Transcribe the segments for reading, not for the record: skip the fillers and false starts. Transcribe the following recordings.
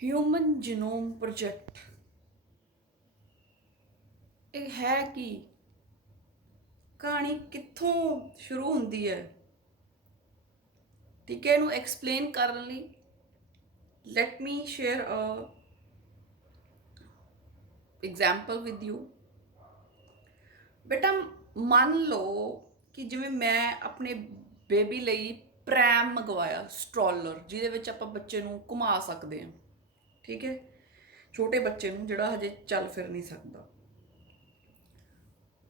Human genome project ਇਹ ਹੈ ਕੀ? ਕਹਾਣੀ ਕਿੱਥੋਂ ਸ਼ੁਰੂ ਹੁੰਦੀ ਹੈ? ਠੀਕ ਹੈ, ਇਹਨੂੰ ਐਕਸਪਲੇਨ ਕਰਨ ਲਈ let me share a example with you. ਬੇਟਾ, ਮੰਨ ਲਓ ਕਿ ਜਿਵੇਂ ਮੈਂ ਆਪਣੇ ਬੇਬੀ ਲਈ ਪ੍ਰੈਮ ਮੰਗਵਾਇਆ, ਸਟਰੋਲਰ, ਜਿਹਦੇ ਵਿੱਚ ਆਪਾਂ ਬੱਚੇ ਨੂੰ ਘੁਮਾ ਸਕਦੇ ਹਾਂ। ਠੀਕ ਹੈ, ਛੋਟੇ ਬੱਚੇ ਨੂੰ ਜਿਹੜਾ ਹਜੇ ਚੱਲ ਫਿਰ ਨਹੀਂ ਸਕਦਾ।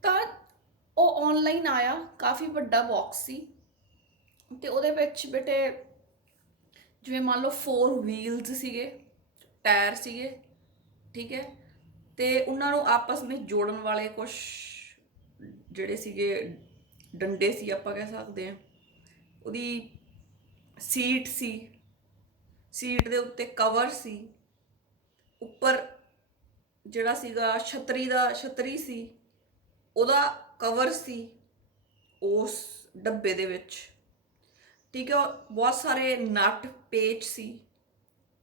ਤਾਂ ਉਹ ਆਨਲਾਈਨ ਆਇਆ, ਕਾਫੀ ਵੱਡਾ ਬਾਕਸ ਸੀ ਤੇ ਉਹਦੇ ਵਿੱਚ ਬੇਟੇ ਜਿਵੇਂ ਮੰਨ ਲਓ 4 ਵੀਲਸ ਸੀਗੇ, ਟਾਇਰ ਸੀਗੇ। ਠੀਕ ਹੈ, ਤੇ ਉਹਨਾਂ ਨੂੰ ਆਪਸ ਵਿੱਚ ਜੋੜਨ ਵਾਲੇ ਕੁਝ ਜਿਹੜੇ ਸੀਗੇ ਡੰਡੇ ਸੀ, ਆਪਾਂ ਕਹਿ ਸਕਦੇ ਹਾਂ। ਉਹਦੀ ਸੀਟ ਸੀ, ਸੀਟ ਦੇ ਉੱਤੇ ਕਵਰ ਸੀ, ਉੱਪਰ ਜਿਹੜਾ ਸੀਗਾ ਛਤਰੀ ਸੀ, ਉਹਦਾ ਕਵਰ ਸੀ ਉਸ ਡੱਬੇ ਦੇ ਵਿੱਚ। ਠੀਕ ਹੈ, ਬਹੁਤ ਸਾਰੇ ਨਟ ਪੇਚ ਸੀ,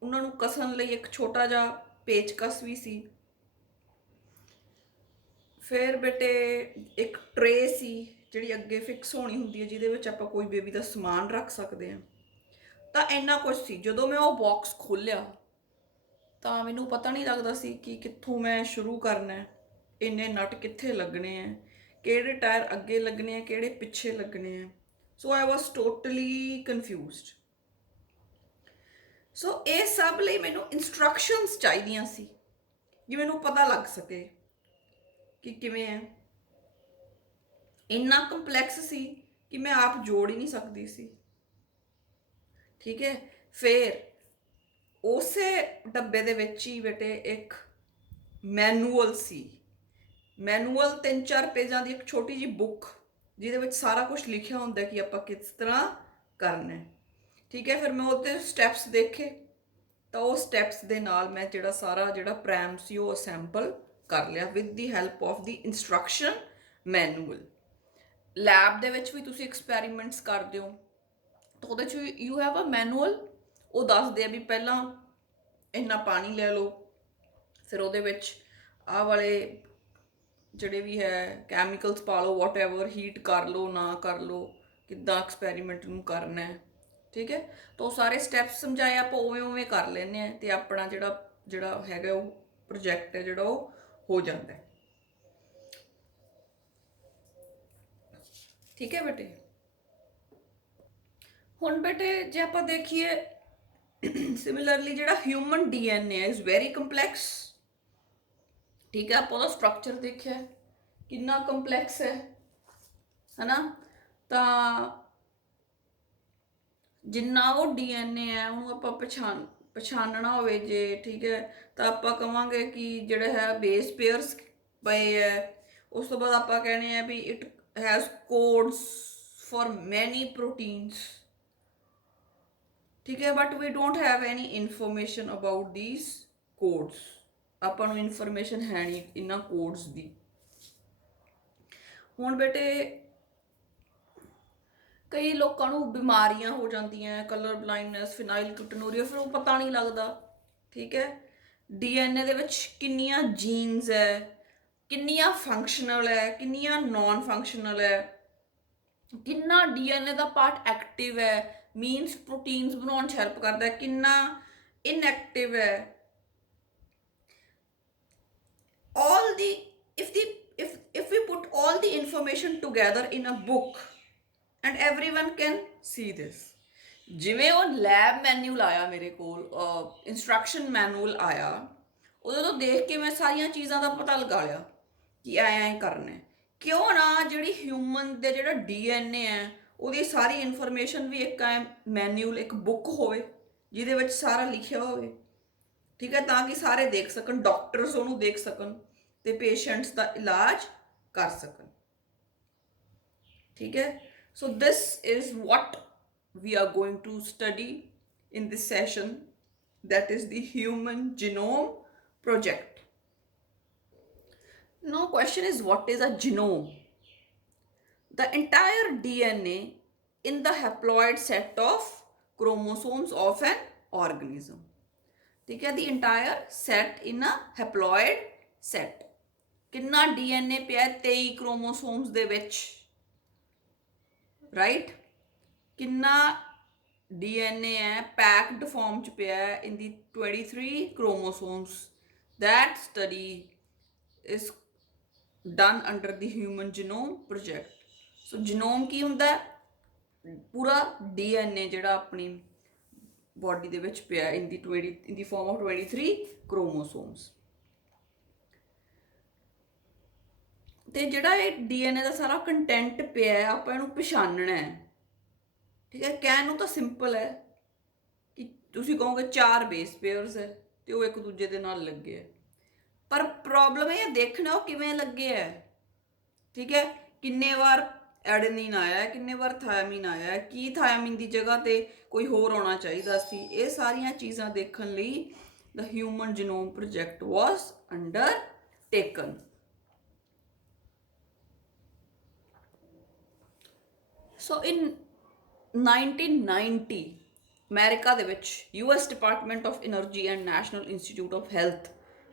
ਉਹਨਾਂ ਨੂੰ ਕਸਣ ਲਈ ਇੱਕ ਛੋਟਾ ਜਿਹਾ ਪੇਚਕਸ ਵੀ ਸੀ। ਫਿਰ ਬੇਟੇ ਇੱਕ ਟਰੇ ਸੀ ਜਿਹੜੀ ਅੱਗੇ ਫਿਕਸ ਹੋਣੀ ਹੁੰਦੀ ਹੈ, ਜਿਹਦੇ ਵਿੱਚ ਆਪਾਂ ਕੋਈ ਬੇਬੀ ਦਾ ਸਮਾਨ ਰੱਖ ਸਕਦੇ ਹਾਂ। ਤਾਂ ਇੰਨਾ ਕੁਝ ਸੀ। ਜਦੋਂ ਮੈਂ ਉਹ ਬਾਕਸ ਖੋਲ੍ਹਿਆ ਤਾਂ ਮੈਨੂੰ ਪਤਾ ਨਹੀਂ ਲੱਗਦਾ ਸੀ ਕਿ ਕਿੱਥੋਂ ਮੈਂ ਸ਼ੁਰੂ ਕਰਨਾ ਹੈ, ਇੰਨੇ ਨਟ ਕਿੱਥੇ ਲੱਗਣੇ ਹੈ, ਕਿਹੜੇ ਟਾਇਰ ਅੱਗੇ ਲੱਗਣੇ ਹੈ, ਕਿਹੜੇ ਪਿੱਛੇ ਲੱਗਣੇ ਹੈ। ਸੋ ਆਈ ਵਾਸ ਟੋਟਲੀ ਕਨਫਿਊਜ਼ਡ। ਸੋ ਇਹ ਸਭ ਲਈ ਮੈਨੂੰ ਇਨਸਟਰਕਸ਼ਨਸ ਚਾਹੀਦੀਆਂ ਸੀ, ਕਿ ਮੈਨੂੰ ਪਤਾ ਲੱਗ ਸਕੇ ਕਿ ਕਿਵੇਂ ਹੈ। ਇੰਨਾ ਕੰਪਲੈਕਸ ਸੀ ਕਿ ਮੈਂ ਆਪ ਜੋੜ ਹੀ ਨਹੀਂ ਸਕਦੀ ਸੀ। ਠੀਕ ਹੈ, ਫਿਰ ਉਸੇ ਡੱਬੇ ਦੇ ਵਿੱਚ ਹੀ ਬੇਟੇ ਇੱਕ ਮੈਨੂਅਲ ਸੀ। ਮੈਨੂਅਲ 3-4 ਪੇਜਾਂ ਦੀ ਇੱਕ ਛੋਟੀ ਜਿਹੀ ਬੁੱਕ, ਜਿਹਦੇ ਵਿੱਚ ਸਾਰਾ ਕੁਝ ਲਿਖਿਆ ਹੁੰਦਾ ਕਿ ਆਪਾਂ ਕਿਸ ਤਰ੍ਹਾਂ ਕਰਨਾ ਹੈ। ਠੀਕ ਹੈ, ਫਿਰ ਮੈਂ ਉਹਦੇ ਸਟੈਪਸ ਦੇਖੇ, ਤਾਂ ਉਹ ਸਟੈਪਸ ਦੇ ਨਾਲ ਮੈਂ ਜਿਹੜਾ ਪ੍ਰੈਮ ਸੀ ਉਹ ਅਸੈਂਬਲ ਕਰ ਲਿਆ with the help of the instruction manual. Lab ਦੇ ਵਿੱਚ ਵੀ ਤੁਸੀਂ ਐਕਸਪੈਰੀਮੈਂਟਸ ਕਰਦੇ ਹੋ ਤਾਂ ਉਹਦੇ 'ਚ ਵੀ ਯੂ ਹੈਵ ਅ ਮੈਨੂਅਲ। ਉਹ ਦੱਸਦੇ ਆ ਵੀ ਪਹਿਲਾਂ ਇੰਨਾ ਪਾਣੀ ਲੈ ਲਓ, ਫਿਰ ਉਹਦੇ ਵਿੱਚ ਆਹ ਵਾਲੇ ਜਿਹੜੇ ਵੀ ਹੈ ਕੈਮੀਕਲਸ ਪਾ ਲਓ, ਵਾਟ ਐਵਰ, ਹੀਟ ਕਰ ਲਓ ਨਾ ਕਰ ਲਓ, ਕਿੱਦਾਂ ਐਕਸਪੈਰੀਮੈਂਟ ਨੂੰ ਕਰਨਾ ਹੈ। ਠੀਕ ਹੈ, ਤਾਂ ਉਹ ਸਾਰੇ ਸਟੈਪਸ ਸਮਝਾਏ, ਆਪਾਂ ਉਵੇਂ ਉਵੇਂ ਕਰ ਲੈਂਦੇ ਹਾਂ ਅਤੇ ਆਪਣਾ ਜਿਹੜਾ ਹੈਗਾ ਉਹ ਪ੍ਰੋਜੈਕਟ ਹੈ ਜਿਹੜਾ ਉਹ ਹੋ ਜਾਂਦਾ ਹੈ। ਠੀਕ ਹੈ ਬੇਟੇ। ਹੁਣ ਬੇਟੇ ਜੇ ਆਪਾਂ ਦੇਖੀਏ, ਸਿਮਿਲਰਲੀ ਜਿਹੜਾ human DNA is very complex. ਠੀਕ ਹੈ, ਆਪਾਂ ਉਹਦਾ ਸਟਰਕਚਰ ਦੇਖਿਆ ਕਿੰਨਾ ਕੰਪਲੈਕਸ ਹੈ ਨਾ। ਤਾਂ ਜਿੰਨਾ ਉਹ ਡੀਐਨਏ ਹੈ ਉਹਨੂੰ ਆਪਾਂ ਪਛਾਣਨਾ ਹੋਵੇ ਜੇ, ਠੀਕ ਹੈ, ਤਾਂ ਆਪਾਂ ਕਵਾਂਗੇ ਕਿ ਜਿਹੜਾ ਹੈ ਬੇਸ ਪੇਅਰਸ ਪਏ ਹੈ। ਉਸ ਤੋਂ ਬਾਅਦ ਆਪਾਂ ਕਹਿੰਦੇ ਆ ਵੀ it has codes for many proteins. ਠੀਕ ਹੈ, but we don't have any information about these codes. ਆਪਾਂ ਨੂੰ ਇਨਫੋਰਮੇਸ਼ਨ ਹੈ ਨਹੀਂ ਇਹਨਾਂ ਕੋਡਸ ਦੀ। ਹੁਣ ਬੇਟੇ ਕਈ ਲੋਕਾਂ ਨੂੰ ਬਿਮਾਰੀਆਂ ਹੋ ਜਾਂਦੀਆਂ, ਕਲਰ ਬਲਾਈਂਡਨੈਸ, ਫਿਨਾਈਲਕੀਟੋਨੂਰੀਆ, ਫਿਰ ਉਹ ਪਤਾ ਨਹੀਂ ਲੱਗਦਾ। ਠੀਕ ਹੈ, ਡੀਐਨਏ ਦੇ ਵਿੱਚ ਕਿੰਨੀਆਂ ਜੀਨਸ ਹੈ, ਕਿੰਨੀਆਂ ਫੰਕਸ਼ਨਲ ਹੈ, ਕਿੰਨੀਆਂ ਨਾਨ ਫੰਕਸ਼ਨਲ ਹੈ, ਕਿੰਨਾ ਡੀਐਨਏ ਦਾ ਪਾਰਟ ਐਕਟਿਵ ਹੈ, ਮੀਨਸ ਪ੍ਰੋਟੀਨਸ ਬਣਾਉਣ 'ਚ ਹੈਲਪ ਕਰਦਾ, ਕਿੰਨਾ ਇਨਐਕਟਿਵ ਹੈ। all the if we put all the information together in a book and everyone can see this। ਜਿਵੇਂ ਉਹ ਲੈਬ ਮੈਨੂਅਲ ਆਇਆ ਮੇਰੇ ਕੋਲ, ਇਨਸਟਰਕਸ਼ਨ ਮੈਨੂਅਲ ਆਇਆ, ਉਹਦੇ ਤੋਂ ਦੇਖ ਕੇ ਮੈਂ ਸਾਰੀਆਂ ਚੀਜ਼ਾਂ ਦਾ ਪਤਾ ਲਗਾ ਲਿਆ ਕਿ ਐਂ ਕਰਨਾ। ਕਿਉਂ ਨਾ ਜਿਹੜੀ ਹਿਊਮਨ ਦੇ ਜਿਹੜਾ ਡੀਐਨਏ ਹੈ ਉਹਦੀ ਸਾਰੀ ਇਨਫੋਰਮੇਸ਼ਨ ਵੀ ਇੱਕ ਮੈਨੂਅਲ, ਇੱਕ ਬੁੱਕ ਹੋਵੇ ਜਿਹਦੇ ਵਿੱਚ ਸਾਰਾ ਲਿਖਿਆ ਹੋਵੇ। ਠੀਕ ਹੈ, ਤਾਂ ਕਿ ਸਾਰੇ ਦੇਖ ਸਕਣ, ਡਾਕਟਰਸ ਉਹਨੂੰ ਦੇਖ ਸਕਣ ਤੇ ਪੇਸ਼ੈਂਟਸ ਦਾ ਇਲਾਜ ਕਰ ਸਕਣ। ਠੀਕ ਹੈ, so this is what we are going to study in this session, that is the human genome project. Now question is, what is a genome? The entire DNA in the haploid set of chromosomes of an organism। ठीक है, the entire set in a haploid set. कितना DNA पिया 23 chromosomes दे विच, right. कितना DNA है packed form च पिया इन दी 23 chromosomes. That study is done under the human genome project. So genome की हुंदा है? पूरा डीएनए जिहड़ा अपनी बॉडी दे विच पिया इन दी फॉर्म ऑफ 23 क्रोमोसोम्स। ਤੇ ਜਿਹੜਾ ਇਹ ਡੀਐਨਏ ਦਾ ਸਾਰਾ ਕੰਟੈਂਟ ਪਿਆ ਹੈ ਆਪਾਂ ਇਹਨੂੰ ਪਛਾਣਨਾ ਹੈ। ਠੀਕ ਹੈ, ਕਹਿਣ ਨੂੰ ਤਾਂ ਸਿੰਪਲ ਹੈ ਕਿ ਤੁਸੀਂ ਕਹੋਗੇ 4 ਬੇਸ ਪੇਅਰਸ ਹੈ ਤੇ ਉਹ ਇੱਕ ਦੂਜੇ ਦੇ ਨਾਲ ਲੱਗੇ ਹੈ, ਪਰ ਪ੍ਰੋਬਲਮ ਇਹ ਦੇਖਣਾ ਉਹ ਕਿਵੇਂ ਲੱਗੇ ਹੈ। ਠੀਕ ਹੈ, ਕਿੰਨੇ ਵਾਰ ਐਡੇਨਿਨ ਆਇਆ ਹੈ, ਕਿੰਨੇ ਵਾਰ ਥਾਇਆਮਿਨ ਆਇਆ ਹੈ, ਕੀ ਥਾਇਆਮਿਨ ਦੀ ਜਗ੍ਹਾ ਤੇ ਕੋਈ ਹੋਰ ਆਉਣਾ ਚਾਹੀਦਾ ਸੀ। ਇਹ ਸਾਰੀਆਂ ਚੀਜ਼ਾਂ ਦੇਖਣ ਲਈ ਦ ਹਿਊਮਨ ਜੀਨੋਮ ਪ੍ਰੋਜੈਕਟ ਵਾਸ ਅੰਡਰ ਟੇਕਨ। ਸੋ ਇਨ 1990 ਅਮਰੀਕਾ ਦੇ ਵਿੱਚ US department of energy and national institute of health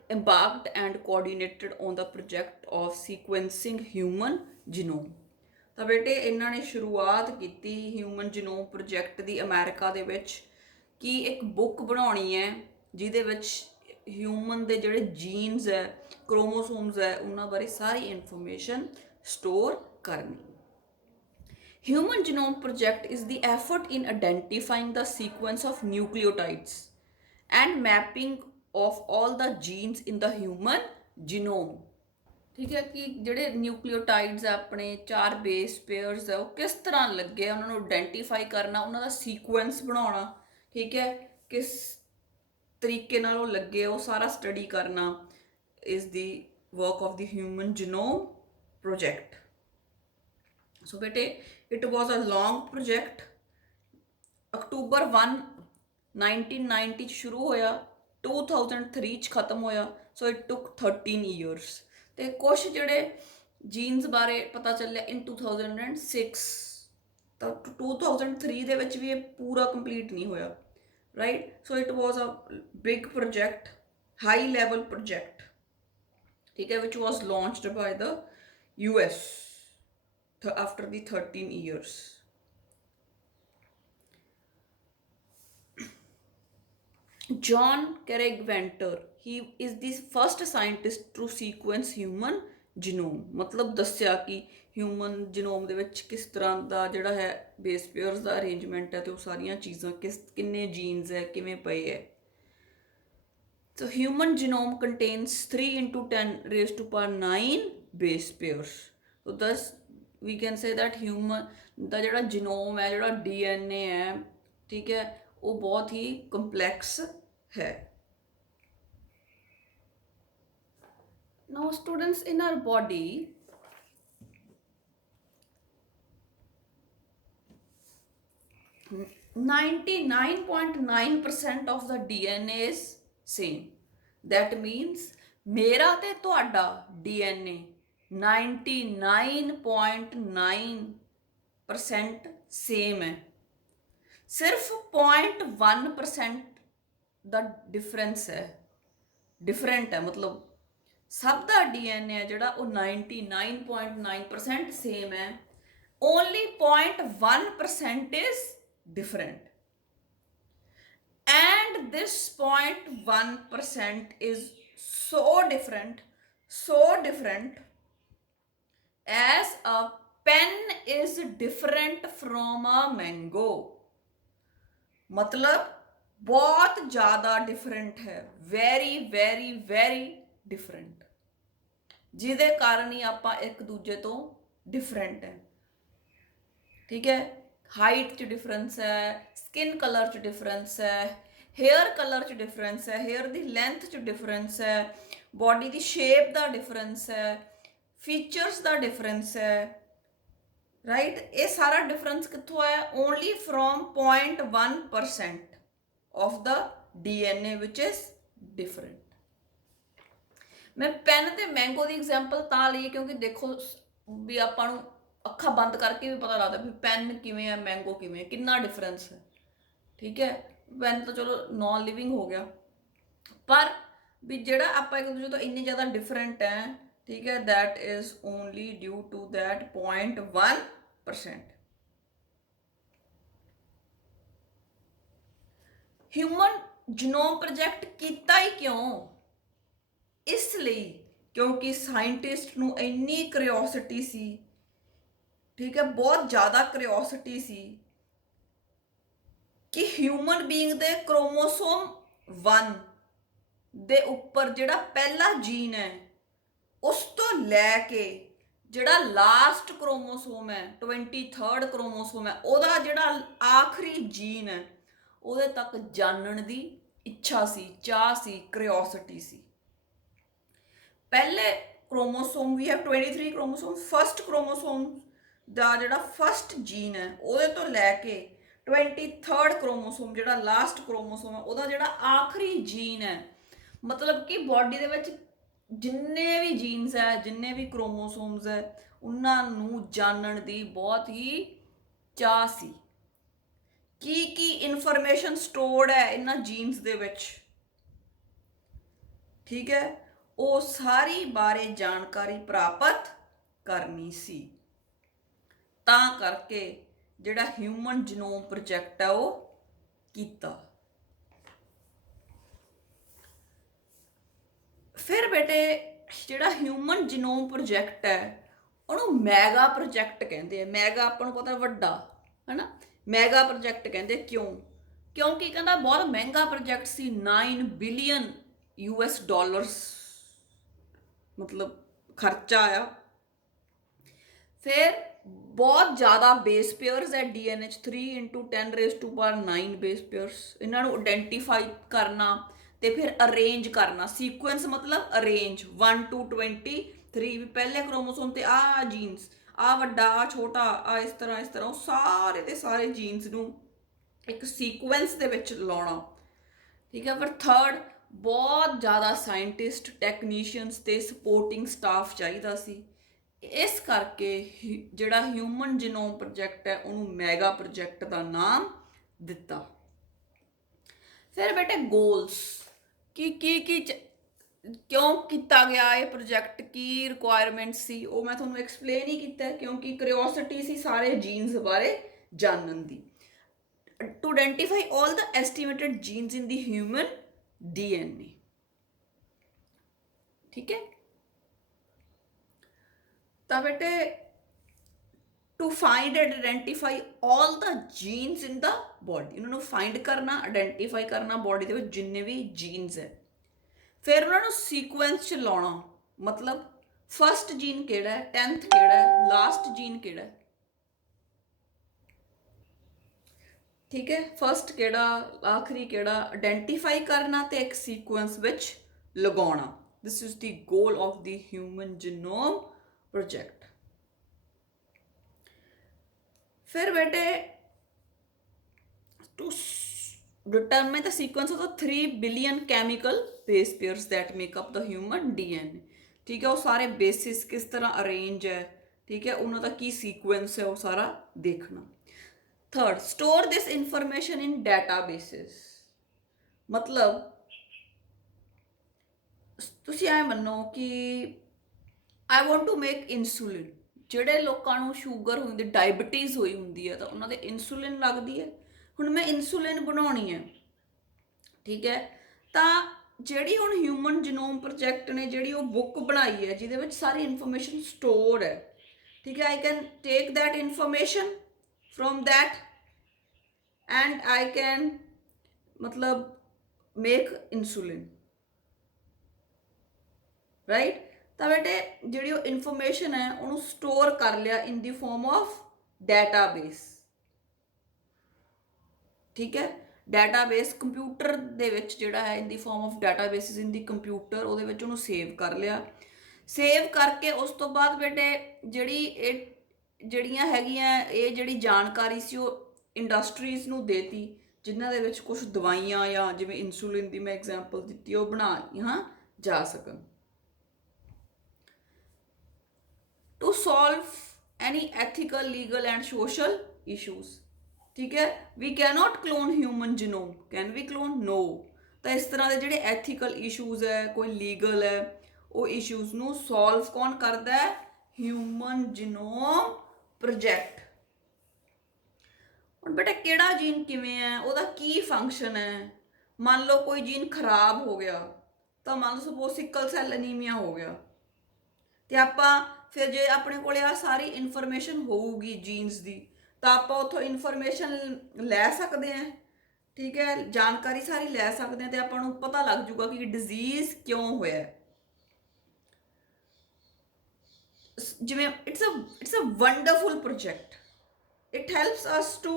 embarked and coordinated on the project of sequencing human genome। ਤਾਂ ਬੇਟੇ ਇਹਨਾਂ ਨੇ ਸ਼ੁਰੂਆਤ ਕੀਤੀ ਹਿਊਮਨ ਜੀਨੋਮ ਪ੍ਰੋਜੈਕਟ ਦੀ ਅਮਰੀਕਾ ਦੇ ਵਿੱਚ ਕਿ ਇੱਕ ਬੁੱਕ ਬਣਾਉਣੀ ਹੈ ਜਿਹਦੇ ਵਿੱਚ ਹਿਊਮਨ ਦੇ ਜਿਹੜੇ ਜੀਨਸ ਹੈ, ਕ੍ਰੋਮੋਸੋਮਸ ਹੈ, ਉਹਨਾਂ ਬਾਰੇ ਸਾਰੀ ਇਨਫੋਰਮੇਸ਼ਨ ਸਟੋਰ ਕਰਨੀ। Human Genome Project is the effort in identifying the sequence of nucleotides and mapping of all the genes in the human genome। ठीक है, कि ਜਿਹੜੇ ਨਿਊਕਲੀਓਟਾਈਡਸ ਆ ਆਪਣੇ 4 ਬੇਸ ਪੇਅਰਸ ਆ ਉਹ ਕਿਸ ਤਰ੍ਹਾਂ ਲੱਗੇ ਆ, ਉਹਨਾਂ ਨੂੰ ਆਇਡੈਂਟੀਫਾਈ ਕਰਨਾ, ਉਹਨਾਂ ਦਾ ਸੀਕੁਐਂਸ ਬਣਾਉਣਾ। ਠੀਕ ਹੈ, ਕਿਸ ਤਰੀਕੇ ਨਾਲ ਉਹ ਲੱਗੇ ਉਹ ਸਾਰਾ ਸਟੱਡੀ ਕਰਨਾ is the work of the human genome project. So ਬੇਟੇ it was a long project। ਅਕਤੂਬਰ 1 1990 ਚ ਸ਼ੁਰੂ ਹੋਇਆ, 2003 ਚ ਖਤਮ ਹੋਇਆ। So it took 13 years। ਤੇ ਕੁਛ ਜਿਹੜੇ ਜੀਨਸ ਬਾਰੇ ਪਤਾ ਚੱਲਿਆ ਇਨ 2006। ਤਾਂ 2003 ਦੇ ਵਿੱਚ ਵੀ ਇਹ ਪੂਰਾ ਕੰਪਲੀਟ ਨਹੀਂ ਹੋਇਆ, right. So it was a big project, high level project. ਠੀਕ ਹੈ, which was launched by the US after the 13 years। John Craig Venter, he is the first scientist to sequence human genome। मतलब ਦੱਸਿਆ ਕਿ human genome ਦੇ ਵਿੱਚ ਕਿਸ ਤਰ੍ਹਾਂ ਦਾ ਜਿਹੜਾ ਹੈ ਬੇਸ ਪੇਅਰਸ ਦਾ ਅਰੇਂਜਮੈਂਟ ਹੈ ਤੇ ਉਹ ਸਾਰੀਆਂ ਚੀਜ਼ਾਂ ਕਿੰਨੇ ਜੀਨਸ ਹੈ, ਕਿਵੇਂ ਪਏ ਹੈ। So human genome contains 3 × 10⁻⁹ base pairs। So thus we can say that human ਦਾ ਜਿਹੜਾ ਜੀਨੋਮ ਹੈ, ਜਿਹੜਾ DNA ਹੈ, ਠੀਕ ਹੈ, ਉਹ ਬਹੁਤ ਹੀ ਕੰਪਲੈਕਸ ਹੈ। Now students, in our body 99.9% of the DNA is same। that means ਮੇਰਾ ਤੇ ਤੁਹਾਡਾ DNA 99.9% ਸੇਮ ਹੈ। ਸਿਰਫ 0.1% ਦਾ ਡਿਫਰੈਂਸ ਹੈ, ਡਿਫਰੈਂਟ ਹੈ। ਮਤਲਬ ਸਭ ਦਾ DNA ਹੈ ਜਿਹੜਾ ਉਹ 99.9% ਸੇਮ ਹੈ, only 0.1% is different। and this 0.1% is so different as a pen is different from a mango। मतलब बहुत ज़्यादा different है, very very very different, ਜਿਹਦੇ ਕਾਰਨ ਹੀ ਆਪਾਂ ਇੱਕ ਦੂਜੇ ਤੋਂ different ਹੈ। ਠੀਕ ਹੈ, ਹਾਈਟ 'ਚ ਡਿਫਰੈਂਸ ਹੈ, ਸਕਿਨ ਕਲਰ 'ਚ ਡਿਫਰੈਂਸ ਹੈ, ਹੇਅਰ ਕਲਰ 'ਚ ਡਿਫਰੈਂਸ ਹੈ, ਹੇਅਰ ਦੀ ਲੈਂਥ 'ਚ ਡਿਫਰੈਂਸ ਹੈ, ਬੋਡੀ ਦੀ ਸ਼ੇਪ ਦਾ ਡਿਫਰੈਂਸ ਹੈ, ਫੀਚਰਸ ਦਾ ਡਿਫਰੈਂਸ ਹੈ, ਰਾਈਟ। ਇਹ ਸਾਰਾ ਡਿਫਰੈਂਸ ਕਿੱਥੋਂ ਆਇਆ? Only from 0.1% of the DNA which is different. ਮੈਂ ਪੈਨ ਤੇ ਮੈਂਗੋ ਦੀ ਐਗਜ਼ਾਮਪਲ ਤਾਂ ਲਈ ਕਿਉਂਕਿ ਦੇਖੋ ਵੀ ਆਪਾਂ ਨੂੰ ਅੱਖਾਂ ਬੰਦ ਕਰਕੇ ਵੀ ਪਤਾ ਲੱਗਦਾ ਵੀ ਪੈਨ ਕਿਵੇਂ ਹੈ, ਮੈਂਗੋ ਕਿਵੇਂ, ਕਿੰਨਾ ਡਿਫਰੈਂਸ ਹੈ। ਠੀਕ ਹੈ, ਪੈਨ ਤਾਂ ਚਲੋ ਨॉन ਲਿਵਿੰਗ ਹੋ ਗਿਆ, ਪਰ ਵੀ ਜਿਹੜਾ ਆਪਾਂ ਇੱਕ ਦੂਜੇ ਤੋਂ ਇੰਨੇ ਜ਼ਿਆਦਾ ਡਿਫਰੈਂਟ ਹੈ, ਠੀਕ ਹੈ, that is only due to that 0.1%. Human genome project ਕੀਤਾ ਹੀ ਕਿਉਂ? ਇਸ ਲਈ ਕਿਉਂਕਿ ਸਾਇੰਟਿਸਟ ਨੂੰ ਇੰਨੀ ਕਿਉਰਿਓਸਿਟੀ ਸੀ, ਠੀਕ ਹੈ, ਬਹੁਤ ਜ਼ਿਆਦਾ ਕਿਉਰਿਓਸਿਟੀ ਸੀ ਕਿ ਹਿਊਮਨ ਬੀਇੰਗ ਦੇ ਕ੍ਰੋਮੋਸੋਮ 1 ਦੇ ਉੱਪਰ ਜਿਹੜਾ ਪਹਿਲਾ ਜੀਨ ਹੈ ਉਸ ਤੋਂ ਲੈ ਕੇ ਜਿਹੜਾ ਲਾਸਟ ਕ੍ਰੋਮੋਸੋਮ ਹੈ 23rd ਕ੍ਰੋਮੋਸੋਮ ਹੈ, ਉਹਦਾ ਜਿਹੜਾ ਆਖਰੀ ਜੀਨ ਹੈ ਉਹਦੇ ਤੱਕ ਜਾਣਨ ਦੀ ਇੱਛਾ ਸੀ, ਚਾਹ ਸੀ, ਕਿਉਰਿਓਸਿਟੀ ਸੀ। ਪਹਿਲੇ ਕ੍ਰੋਮੋਸੋਮ ਵੀ ਹੈ 23 ਕ੍ਰੋਮੋਸੋਮ, ਫਸਟ ਕ੍ਰੋਮੋਸੋਮ ਦਾ ਜਿਹੜਾ ਫਸਟ ਜੀਨ ਹੈ ਉਹਦੇ ਤੋਂ ਲੈ ਕੇ 23rd ਕ੍ਰੋਮੋਸੋਮ ਜਿਹੜਾ ਲਾਸਟ ਕ੍ਰੋਮੋਸੋਮ ਹੈ ਉਹਦਾ ਜਿਹੜਾ ਆਖਰੀ ਜੀਨ ਹੈ, ਮਤਲਬ ਕਿ ਬਾਡੀ ਦੇ ਵਿੱਚ ਜਿੰਨੇ ਵੀ ਜੀਨਸ ਹੈ, ਜਿੰਨੇ ਵੀ ਕ੍ਰੋਮੋਸੋਮਸ ਹੈ, ਉਹਨਾਂ ਨੂੰ ਜਾਣਨ ਦੀ ਬਹੁਤ ਹੀ ਚਾਹ ਸੀ। ਕੀ ਇਨਫੋਰਮੇਸ਼ਨ ਸਟੋਰਡ ਹੈ ਇਹਨਾਂ ਜੀਨਸ ਦੇ ਵਿੱਚ, ਠੀਕ ਹੈ, ਉਹ ਸਾਰੀ ਬਾਰੇ ਜਾਣਕਾਰੀ ਪ੍ਰਾਪਤ ਕਰਨੀ ਸੀ। ਤਾਂ ਕਰਕੇ ਜਿਹੜਾ ਹਿਊਮਨ ਜੀਨੋਮ ਪ੍ਰੋਜੈਕਟ ਹੈ ਉਹ ਕੀਤਾ। ਫਿਰ ਬੇਟੇ ਜਿਹੜਾ ਹਿਊਮਨ ਜੀਨੋਮ ਪ੍ਰੋਜੈਕਟ ਹੈ ਉਹਨੂੰ ਮੈਗਾ ਪ੍ਰੋਜੈਕਟ ਕਹਿੰਦੇ ਆ। ਮੈਗਾ ਆਪਾਂ ਨੂੰ ਪਤਾ ਵੱਡਾ ਹੈ ਨਾ, ਮੈਗਾ ਪ੍ਰੋਜੈਕਟ ਕਹਿੰਦੇ ਕਿਉਂ? ਕਿਉਂਕਿ ਕਹਿੰਦਾ ਬਹੁਤ ਮਹਿੰਗਾ ਪ੍ਰੋਜੈਕਟ ਸੀ, 9 ਬਿਲੀਅਨ US ਡਾਲਰਸ ਮਤਲਬ ਖਰਚਾ ਆਇਆ। ਫਿਰ ਬਹੁਤ ਜ਼ਿਆਦਾ ਬੇਸ ਪੇਅਰਸ ਹੈ DNA 'ਚ, 3 × 10⁻9 ਬੇਸ ਪੇਅਰਸ। ਇਹਨਾਂ ਨੂੰ ਆਇਡੈਂਟੀਫਾਈ ਕਰਨਾ ਤੇ ਫਿਰ ਅਰੇਂਜ ਕਰਨਾ, ਸੀਕੁਐਂਸ ਮਤਲਬ ਅਰੇਂਜ 1 to 23 ਵੀ ਪਹਿਲੇ ਕ੍ਰੋਮੋਸੋਮ ਤੇ ਆ ਜੀਨਸ, ਆ ਵੱਡਾ, ਆ ਛੋਟਾ, ਆ ਇਸ ਤਰ੍ਹਾਂ ਉਹ ਸਾਰੇ ਦੇ ਸਾਰੇ ਜੀਨਸ ਨੂੰ ਇੱਕ ਸੀਕੁਐਂਸ ਦੇ ਵਿੱਚ ਲਾਉਣਾ, ਠੀਕ ਹੈ। ਪਰ ਥਰਡ ਬਹੁਤ ਜ਼ਿਆਦਾ ਸਾਇੰਟਿਸਟ, ਟੈਕਨੀਸ਼ੀਅਨਸ ਤੇ ਸਪੋਰਟਿੰਗ ਸਟਾਫ ਚਾਹੀਦਾ ਸੀ। ਇਸ ਕਰਕੇ ਜਿਹੜਾ ਹਿਊਮਨ ਜੀਨੋਮ ਪ੍ਰੋਜੈਕਟ ਹੈ ਉਹਨੂੰ ਮੈਗਾ ਪ੍ਰੋਜੈਕਟ ਦਾ ਨਾਮ ਦਿੱਤਾ। ਫਿਰ ਬੇਟੇ ਗੋਲਸ ਕੀ ਕਿਉਂ ਕੀਤਾ ਗਿਆ ਇਹ ਪ੍ਰੋਜੈਕਟ, ਕੀ ਰਿਕੁਆਇਰਮੈਂਟ ਸੀ, ਉਹ ਮੈਂ ਤੁਹਾਨੂੰ ਐਕਸਪਲੇਨ ਹੀ ਕੀਤਾ। ਕਿਉਂਕਿ ਕਿਉਰਿਓਸਿਟੀ ਸੀ ਸਾਰੇ ਜੀਨਸ ਬਾਰੇ ਜਾਣਨ ਦੀ। To identify all the estimated genes in the human DNA, ਠੀਕ ਹੈ। ਤਾਂ ਬੇਟੇ to find and identify all the genes in the body, ਉਹਨਾਂ ਨੂੰ ਫਾਈਂਡ ਕਰਨਾ, ਆਇਡੈਂਟੀਫਾਈ ਕਰਨਾ ਬੋਡੀ ਦੇ ਵਿੱਚ ਜਿੰਨੇ ਵੀ ਜੀਨਸ ਹੈ। ਫਿਰ ਉਹਨਾਂ ਨੂੰ ਸੀਕੁਐਂਸ 'ਚ ਲਾਉਣਾ, ਮਤਲਬ ਫਸਟ ਜੀਨ ਕਿਹੜਾ ਹੈ, 10th ਕਿਹੜਾ ਹੈ, ਲਾਸਟ ਜੀਨ ਕਿਹੜਾ ਹੈ, ਠੀਕ ਹੈ, ਫਸਟ ਕਿਹੜਾ, ਆਖਰੀ ਕਿਹੜਾ, ਆਇਡੈਂਟੀਫਾਈ ਕਰਨਾ ਤੇ ਇੱਕ ਸੀਕੁਐਂਸ ਵਿੱਚ ਲਗਾਉਣਾ। This is the goal of the human genome project. ਫਿਰ ਬੇਟੇ to determine the sequence of the 3 billion chemical base pairs that make up the human DNA, ठीक है। वो सारे बेसिस किस तरह अरेंज है, ठीक है, उन्हों का की सीक्वेंस है वो सारा देखना। Third, store this information in databases, मतलब ਤੁਸੀਂ ਐ ਮੰਨੋ ਕਿ I want to make insulin. ਜਿਹੜੇ ਲੋਕਾਂ ਨੂੰ ਸ਼ੂਗਰ ਹੁੰਦੀ, ਡਾਇਬਟੀਜ਼ ਹੋਈ ਹੁੰਦੀ ਹੈ ਤਾਂ ਉਹਨਾਂ ਦੇ ਇਨਸੂਲਿਨ ਲੱਗਦੀ ਹੈ। ਹੁਣ ਮੈਂ ਇਨਸੂਲਿਨ ਬਣਾਉਣੀ ਹੈ, ਠੀਕ ਹੈ। ਤਾਂ ਜਿਹੜੀ ਹੁਣ ਹਿਊਮਨ ਜੀਨੋਮ ਪ੍ਰੋਜੈਕਟ ਨੇ ਜਿਹੜੀ ਉਹ ਬੁੱਕ ਬਣਾਈ ਹੈ ਜਿਹਦੇ ਵਿੱਚ ਸਾਰੀ ਇਨਫੋਰਮੇਸ਼ਨ ਸਟੋਰ ਹੈ, ਠੀਕ ਹੈ। I can take that information from that and I can ਮਤਲਬ ਮੇਕ ਇਨਸੂਲਿਨ, ਰਾਈਟ। ਤਾਂ ਬੇਟੇ ਜਿਹੜੀ ਉਹ ਇਨਫੋਰਮੇਸ਼ਨ ਹੈ ਉਹਨੂੰ ਸਟੋਰ ਕਰ ਲਿਆ ਇਨ ਦੀ ਫਾਰਮ ਆਫ ਡੈਟਾਬੇਸ, ਠੀਕ ਹੈ। ਡੈਟਾਬੇਸ ਕੰਪਿਊਟਰ ਦੇ ਵਿੱਚ ਜਿਹੜਾ ਹੈ ਇਨ ਦੀ farm of ਡੈਟਾਬੇਸਿਸ in the computer, ਉਹਦੇ ਵਿੱਚ ਉਹਨੂੰ ਸੇਵ ਕਰ ਲਿਆ। ਸੇਵ ਕਰਕੇ ਉਸ ਤੋਂ ਬਾਅਦ ਬੇਟੇ ਜਿਹੜੀਆਂ ਹੈਗੀਆਂ ਇਹ ਜਿਹੜੀ ਜਾਣਕਾਰੀ ਸੀ ਉਹ ਇੰਡਸਟਰੀਜ਼ ਨੂੰ ਦੇਤੀ, ਜਿਨ੍ਹਾਂ ਦੇ ਵਿੱਚ ਕੁਝ ਦਵਾਈਆਂ ਜਾਂ ਜਿਵੇਂ ਇਨਸੂਲਿਨ ਦੀ ਮੈਂ ਐਗਜ਼ਾਮਪਲ ਦਿੱਤੀ ਉਹ ਬਣਾਈਆਂ ਜਾ ਸਕਣ। To solve any ethical, legal and social issues, ठीक है। we cannot clone human genome, can we clone? No, ਤਾਂ ਇਸ ਤਰ੍ਹਾਂ ਦੇ ਜਿਹੜੇ ਐਥੀਕਲ ਇਸ਼ੂਜ਼ ਹੈ, ਕੋਈ ਲੀਗਲ ਹੈ, ਉਹ ਇਸ਼ੂਜ਼ ਨੂੰ ਸੋਲਵ ਕੌਣ ਕਰਦਾ ਹੈ? Human genome project. ਹੁਣ ਬੇਟਾ ਕਿਹੜਾ ਜੀਨ ਕਿਵੇਂ ਹੈ, ਉਹਦਾ ਕੀ ਫੰਕਸ਼ਨ ਹੈ? ਮੰਨ ਲਓ ਕੋਈ ਜੀਨ ਖਰਾਬ ਹੋ ਗਿਆ, ਤਾਂ ਮੰਨ ਲਓ ਸਪੋਜ਼ ਸਿਕਲ ਸੈੱਲ ਅਨੀਮੀਆ ਹੋ ਗਿਆ, ਤੇ ਆਪਾਂ ਫਿਰ ਜੇ ਆਪਣੇ ਕੋਲੇ ਆ ਸਾਰੀ ਇਨਫੋਰਮੇਸ਼ਨ ਹੋਊਗੀ ਜੀਨਸ ਦੀ, ਤਾਂ ਆਪਾਂ ਉੱਥੋਂ ਇਨਫੋਰਮੇਸ਼ਨ ਲੈ ਸਕਦੇ ਹਾਂ। ਠੀਕ ਹੈ, ਜਾਣਕਾਰੀ ਸਾਰੀ ਲੈ ਸਕਦੇ ਹਾਂ, ਤੇ ਆਪਾਂ ਨੂੰ ਪਤਾ ਲੱਗ ਜੂਗਾ ਕਿ ਡਿਜ਼ੀਜ਼ ਕਿਉਂ ਹੋਇਆ। ਜਿਵੇਂ it's a wonderful project, it helps us to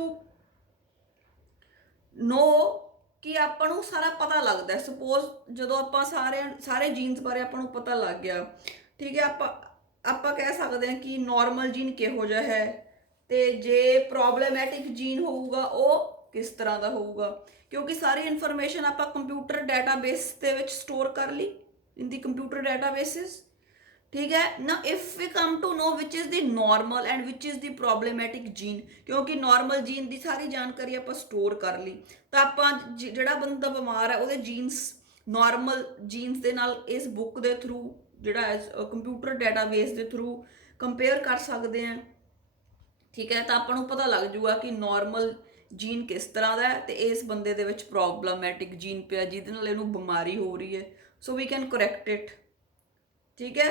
know ਕਿ ਆਪਾਂ ਨੂੰ ਸਾਰਾ ਪਤਾ ਲੱਗਦਾ। ਸਪੋਜ਼ ਜਦੋਂ ਆਪਾਂ ਸਾਰੇ ਜੀਨਸ ਬਾਰੇ ਆਪਾਂ ਨੂੰ ਪਤਾ ਲੱਗ ਗਿਆ, ਠੀਕ ਹੈ, ਆਪਾਂ ਕਹਿ ਸਕਦੇ ਹਾਂ ਕਿ ਨਾਰਮਲ ਜੀਨ ਕਿਹੋ ਜਿਹਾ ਹੈ, ਤੇ ਜੇ ਪ੍ਰੋਬਲਮੈਟਿਕ ਜੀਨ ਹੋਊਗਾ ਉਹ ਕਿਸ ਤਰ੍ਹਾਂ ਦਾ ਹੋਊਗਾ, ਕਿਉਂਕਿ ਸਾਰੀ ਇਨਫੋਰਮੇਸ਼ਨ ਆਪਾਂ ਕੰਪਿਊਟਰ ਡਾਟਾਬੇਸ ਦੇ ਵਿੱਚ ਸਟੋਰ ਕਰ ਲਈ ਇਨ ਦੀ ਕੰਪਿਊਟਰ ਡਾਟਾਬੇਸਿਸ। ठीक है ना, if we come to know which is the normal and which is the problematic gene, क्योंकि नॉर्मल जीन की सारी जानकारी आप स्टोर कर ली, तो आप जोड़ा बंदा बीमार है वो जीन्स नॉर्मल जीन्स के नाल इस बुक के थ्रू जोड़ा कंप्यूटर डेटाबेस के थ्रू कंपेयर कर सकते हैं। ठीक है, तो आपको पता लग जूगा कि नॉर्मल जीन किस तरह का है, तो इस बंदे दे विच प्रॉब्लमैटिक जीन पिया जिहदे नाल इहनूं बीमारी हो रही है, so we can correct it. ठीक है,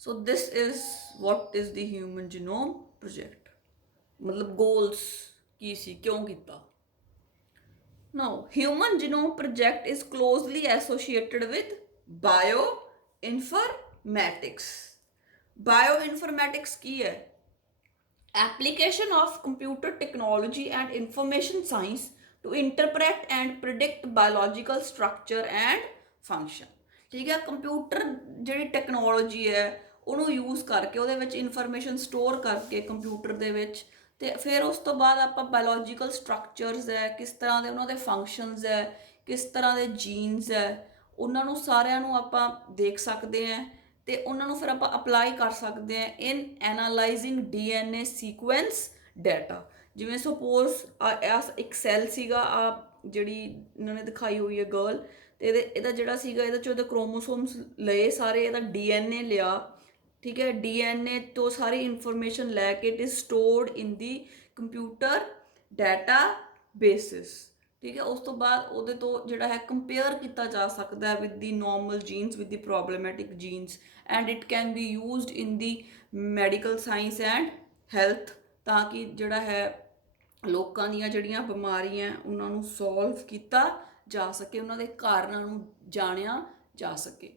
so this is what is the human genome project. मतलब गोल्स की सी, क्यों किया। Now human genome project is closely associated with bioinformatics. Bioinformatics की है? Application of computer technology and information science to interpret and predict biological structure and function. ठीक है, computer जी technology है ਉਹਨੂੰ यूज़ करके ਉਹਦੇ ਵਿੱਚ ਇਨਫੋਰਮੇਸ਼ਨ ਸਟੋਰ ਕਰਕੇ ਕੰਪਿਊਟਰ ਦੇ ਵਿੱਚ, ਤੇ ਫਿਰ ਉਸ ਤੋਂ ਬਾਅਦ ਆਪਾਂ ਬਾਇਓਲੋਜੀਕਲ ਸਟਰਕਚਰਸ ਹੈ, ਕਿਸ ਤਰ੍ਹਾਂ ਦੇ ਉਹਨਾਂ ਦੇ ਫੰਕਸ਼ਨਸ ਹੈ, ਕਿਸ ਤਰ੍ਹਾਂ ਦੇ ਜੀਨਸ ਹੈ, ਉਹਨਾਂ ਨੂੰ ਸਾਰਿਆਂ ਨੂੰ ਆਪਾਂ ਦੇਖ ਸਕਦੇ ਹਾਂ, ਤੇ ਉਹਨਾਂ ਨੂੰ ਫਿਰ ਆਪਾਂ ਅਪਲਾਈ ਕਰ ਸਕਦੇ ਹਾਂ ਇਨ ਐਨਾਲਾਈਜ਼ਿੰਗ ਡੀਐਨਏ ਸੀਕੁਐਂਸ ਡਾਟਾ। ਜਿਵੇਂ ਸਪੋਜ਼ ਇੱਕ ਸੈੱਲ ਸੀਗਾ, ਆ ਜਿਹੜੀ ਇਹਨਾਂ ਨੇ ਦਿਖਾਈ ਹੋਈ ਹੈ ਗਰਲ, ਤੇ ਇਹਦਾ ਜਿਹੜਾ ਸੀਗਾ ਇਹਦੇ 'ਚੋਂ ਇਹਦੇ ਕ੍ਰੋਮੋਸੋਮਸ ਲਏ ਸਾਰੇ, ਇਹਦਾ ਡੀਐਨਏ ਲਿਆ। ठीक है, डीएनए तो सारी इन्फॉर्मेशन लैके it is stored in the computer data basis. ठीक है, उस तो बाद वो तो जोड़ा है कंपेयर किया जा सकता है with the normal genes with the problematic genes, and it can be used in the medical science and health, ताकि जोड़ा है लोगों दी जड़ियाँ बीमारियां उन्होंने सॉल्व किया जा सके, उन्होंने कारणों जानिया जा सके।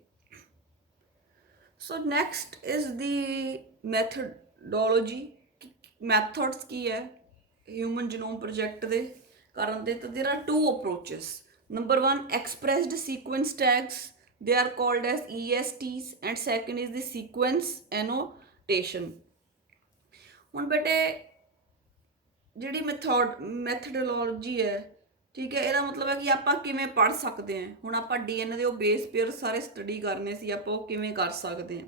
So next is the methodology, methods की है ह्यूमन जीनोम प्रोजेक्ट दे कारण दे। तो there are two approaches. Number one, expressed sequence tags, they are called as ESTs, and second is the sequence annotation. हुण बेटे जिहड़ी मैथडोलॉजी है, ठीक है, ਇਹਦਾ मतलब है कि ਆਪਾਂ ਕਿਵੇਂ ਪੜ੍ਹ ਸਕਦੇ ਹਾਂ। ਹੁਣ ਆਪਾਂ DNA ਦੇ ਉਹ ਬੇਸ ਪੇਅਰ ਸਾਰੇ ਸਟੱਡੀ ਕਰਨੇ ਸੀ, ਆਪਾਂ ਉਹ ਕਿਵੇਂ ਕਰ ਸਕਦੇ ਹਾਂ।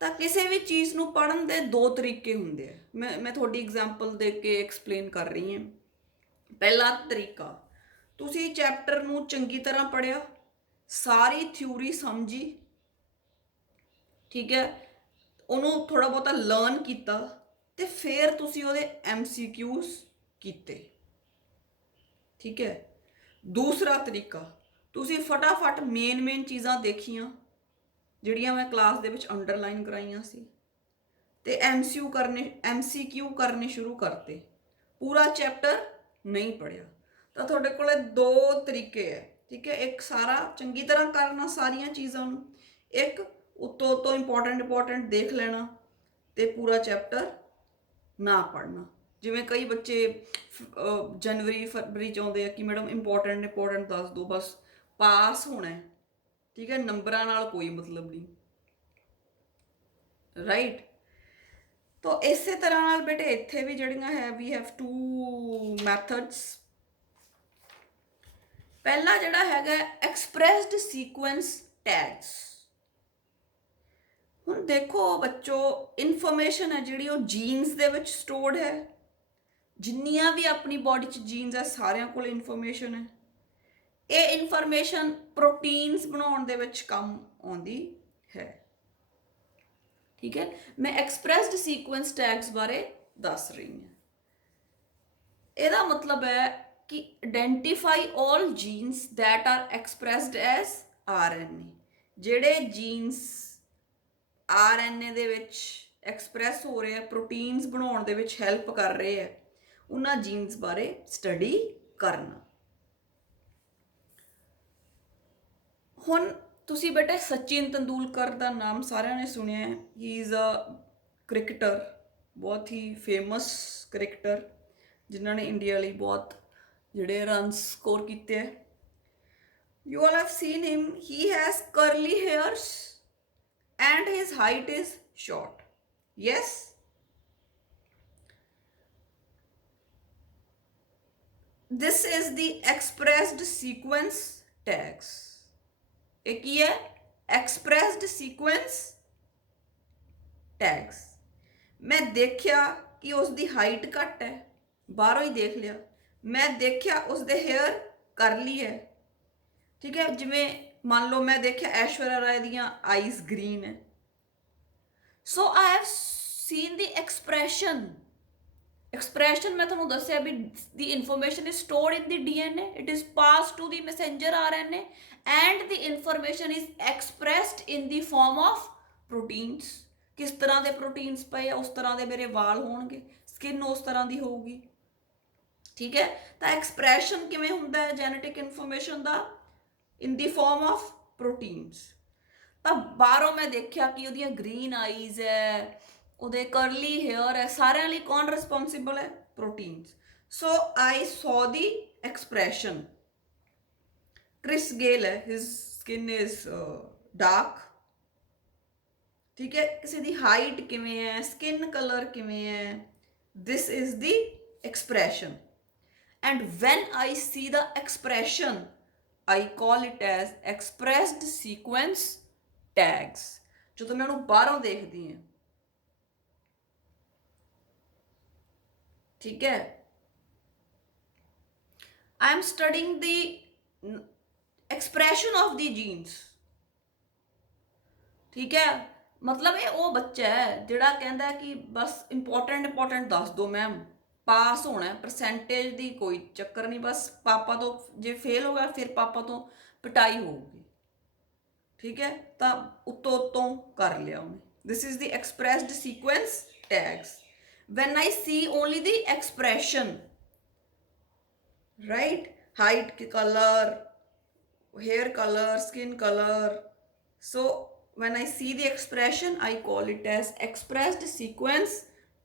ਤਾਂ ਕਿਸੇ ਵੀ ਚੀਜ਼ ਨੂੰ ਪੜ੍ਹਨ ਦੇ ਦੋ ਤਰੀਕੇ ਹੁੰਦੇ ਆ। ਮੈਂ ਤੁਹਾਡੀ ਐਗਜ਼ਾਮਪਲ ਦੇ ਕੇ ਐਕਸਪਲੇਨ ਕਰ ਰਹੀ ਹਾਂ। ਪਹਿਲਾ ਤਰੀਕਾ, ਤੁਸੀਂ ਚੈਪਟਰ ਨੂੰ ਚੰਗੀ ਤਰ੍ਹਾਂ ਪੜ੍ਹਿਆ, ਸਾਰੀ ਥਿਊਰੀ ਸਮਝੀ, ਠੀਕ ਹੈ, ਉਹਨੂੰ ਥੋੜਾ ਬਹੁਤਾ ਲਰਨ ਕੀਤਾ, ਤੇ ਫਿਰ ਤੁਸੀਂ ਉਹਦੇ MCQs ਕੀਤੇ। ठीक है, दूसरा तरीका, तुसी फटाफट मेन चीज़ां देखियां जिहड़ियां मैं क्लास दे विच अंडरलाइन कराइयां सी, ते MCQ करने शुरू करते, पूरा चैप्टर नहीं पढ़िया। तो तुहाडे कोले दो तरीके है। ठीक है, एक सारा चंगी तरह करना सारियां चीज़ां नूं, एक उत्तों इंपॉर्टेंट देख लेना ते पूरा चैप्टर ना पढ़ना। जिमें कई बच्चे जनवरी फरवरी चाहते हैं कि मैडम इंपॉर्टेंट दस दो, बस पास होना है। ठीक है, नंबरां नाल कोई मतलब नहीं, राइट। तो इस तरह नाल बेटे इत्थे भी जड़ियां है, वी हैव टू मैथड्स। पहला जड़ा हैगा एक्सप्रैसड सीक्वेंस टैग्स। हुण देखो बच्चों, इन्फॉर्मेशन है जिहड़ी वो जीन्स दे विच स्टोर्ड है, जिन्नियां भी अपनी बॉडी च जीन्स है सारियां कोल इन्फॉर्मेशन है। ਇਹ ਇਨਫੋਰਮੇਸ਼ਨ ਪ੍ਰੋਟੀਨਸ ਬਣਾਉਣ ਦੇ ਵਿੱਚ ਕੰਮ ਆਉਂਦੀ ਹੈ। ਠੀਕ ਹੈ, ਮੈਂ ਐਕਸਪ੍ਰੈਸਡ ਸੀਕੁਐਂਸ ਟੈਗਸ ਬਾਰੇ ਦੱਸ ਰਹੀ ਹਾਂ। ਇਹਦਾ ਮਤਲਬ ਹੈ ਕਿ identify all jeans that R ਐਕਸਪ੍ਰੈਸਡ as RNA, ਜਿਹੜੇ ਜੀਨਸ RNA ਦੇ ਵਿੱਚ ਐਕਸਪ੍ਰੈਸ ਹੋ ਰਹੇ ਆ, ਪ੍ਰੋਟੀਨਸ ਬਣਾਉਣ ਦੇ ਵਿੱਚ ਹੈਲਪ ਕਰ ਰਹੇ ਆ, ਉਹਨਾਂ ਜੀਨਸ ਬਾਰੇ ਸਟੱਡੀ ਕਰਨਾ। ਹੁਣ ਤੁਸੀਂ ਬੇਟੇ ਸਚਿਨ ਤੰਦੂਲਕਰ ਦਾ ਨਾਮ ਸਾਰਿਆਂ ਨੇ ਸੁਣਿਆ ਹੈ। ਹੀ ਇਜ਼ ਅ ਕ੍ਰਿਕਟਰ, ਬਹੁਤ ਹੀ ਫੇਮਸ ਕ੍ਰਿਕਟਰ, ਜਿਨ੍ਹਾਂ ਨੇ ਇੰਡੀਆ ਲਈ ਬਹੁਤ ਜਿਹੜੇ ਰਨਸ ਸਕੋਰ ਕੀਤੇ ਹੈ। You all have seen him. He has curly hairs and his height is short. Yes? This is the expressed sequence tags. एक ही है expressed sequence tags. मैं देखिया कि उसकी हाइट घट है, बाहरों ही देख लिया। मैं देखिया उसके हेयर करली है, ठीक है। जिमें मान लो मैं देखिया ऐश्वर्या राय दियां आईज ग्रीन है, so I have seen the expression मैं तुहानूं दस्सिया भी the information is stored in the DNA, it is pass to the messenger RNA and the information is expressed in the form of proteins. किस तरह के proteins पे उस तरह के मेरे वाल होणगे, स्किन उस तरह की होगी, ठीक है। तो एक्सप्रैशन किवें हुंदा है जेनेटिक इन्फॉर्मेशन का, इन द फॉर्म ऑफ प्रोटीन्स। तो बाहरों मैं देखा कि ਉਹਦੀਆਂ ग्रीन आईज है, ਉਹਦੇ करली हेयर है, सारे लिए कौन रिस्पोंसिबल है? Proteins. So I saw the expression. Chris Gayle है, हिज स्किन इज डार्क, ठीक है। किसी दी हाइट किवें है, स्किन कलर किवें है, this is the expression. And when I see the expression I call it as expressed sequence tags। जो मैं उन्होंने बाहरों देखती हैं, ठीक है। I am studying the expression of the genes, ठीक है। मतलब ये वो बच्चा है जिहड़ा कहता है कि बस इंपॉर्टेंट दस दो मैम, पास होना है, परसेंटेज की कोई चक्कर नहीं, बस पापा तो जे फेल हो गया फिर पापा तो पिटाई होगी, ठीक है। तो उत्तों कर लिया उन्हें। This is the expressed sequence tags. When I see only the expression, right, height के colour, hair colour, skin colour, so when I see the expression I call it as expressed sequence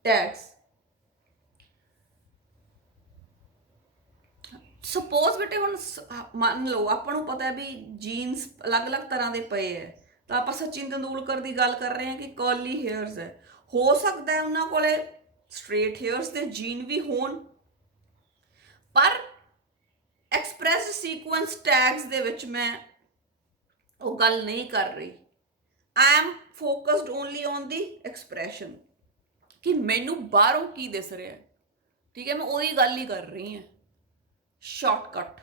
tags. Suppose बेटे हम मान लो ਆਪਾਂ ਨੂੰ पता है भी jeans अलग अलग तरह के पे है, तो आप सचिन तेंदुलकर की गल कर रहे हैं कि कर्ली हेयर्स है, हो सकता है उन्होंने कोले स्ट्रेट हेयर्स के जीन भी होन, पर एक्सप्रैस सीक्वेंस टैग्स दे विच मैं वो गल नहीं कर रही। I am focused only on the expression कि मैनू बाहरों की दिस रहा है, ठीक है। मैं वही गल ही कर रही हूँ, शॉर्टकट,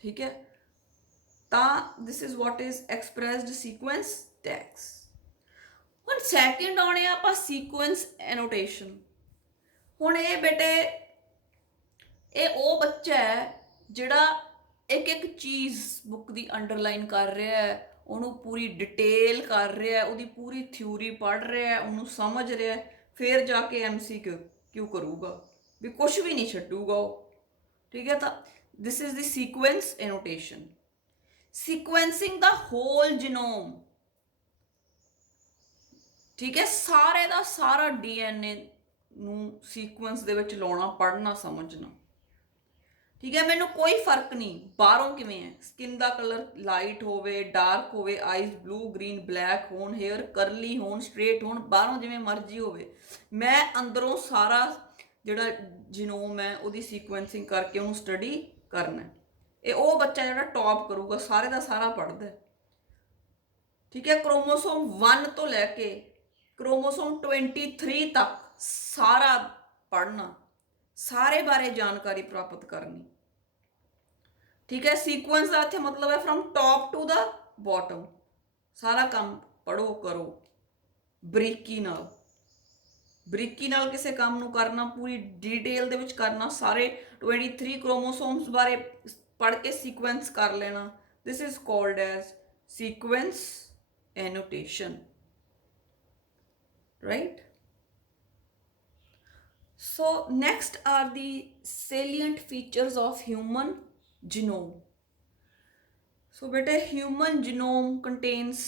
ठीक है। ता this is what is expressed sequence tags. हुण सैकेंड आने आप सीक्वेंस एनोटेशन। हुण ये बेटे ये वो बच्चा है जिहड़ा एक एक चीज़ बुक की अंडरलाइन कर रहा है, उन्होंने पूरी डिटेल कर रहा है, उसकी पूरी थ्योरी पढ़ रहा है, उन्होंने समझ रहा है, फिर जाके MCQ करूँगा, भी कुछ भी नहीं छड्डूगा वो, ठीक है। तो this is the sequence annotation. Sequencing the whole genome, ठीक है, सारे का सारा DNA नूं सीक्वेंस दे विच लाउणा, पढ़ना, समझना, ठीक है। मैनू कोई फर्क नहीं बाहरों किवें है, स्किन का कलर लाइट होवे, डार्क होवे, आईज ब्लू, ग्रीन, ब्लैक होन, हेयर करली होन, स्ट्रेट होन, बाहरों जिवें मर्जी होवे, मैं अंदरों सारा जिहड़ा जीनोम है उसकी सीक्वेंसिंग करके उन्होंने स्टडी करना है। ये वो बच्चा जिहड़ा टॉप करूगा, सारे का सारा पढ़ता है, ठीक है। क्रोमोसोम 1 तो लैके क्रोमोसोम 23 तक सारा पढ़ना, सारे बारे जानकारी प्राप्त करनी, ठीक है। सीक्वेंस का इत्थे मतलब है from top to the bottom, सारा काम पढ़ो करो ਬਰੀਕੀ ਨਾਲ, ਬਰੀਕੀ ਨਾਲ ਕਿਸੇ ਕੰਮ ਨੂੰ ਕਰਨਾ, ਪੂਰੀ ਡੀਟੇਲ ਦੇ ਵਿੱਚ ਕਰਨਾ, ਸਾਰੇ 23 ਕ੍ਰੋਮੋਸੋਮਸ ਬਾਰੇ ਪੜ੍ਹ ਕੇ ਸੀਕੁਐਂਸ ਕਰ ਲੈਣਾ। This is called as sequence annotation, right? So next are the salient features of human genome. So beta, human genome contains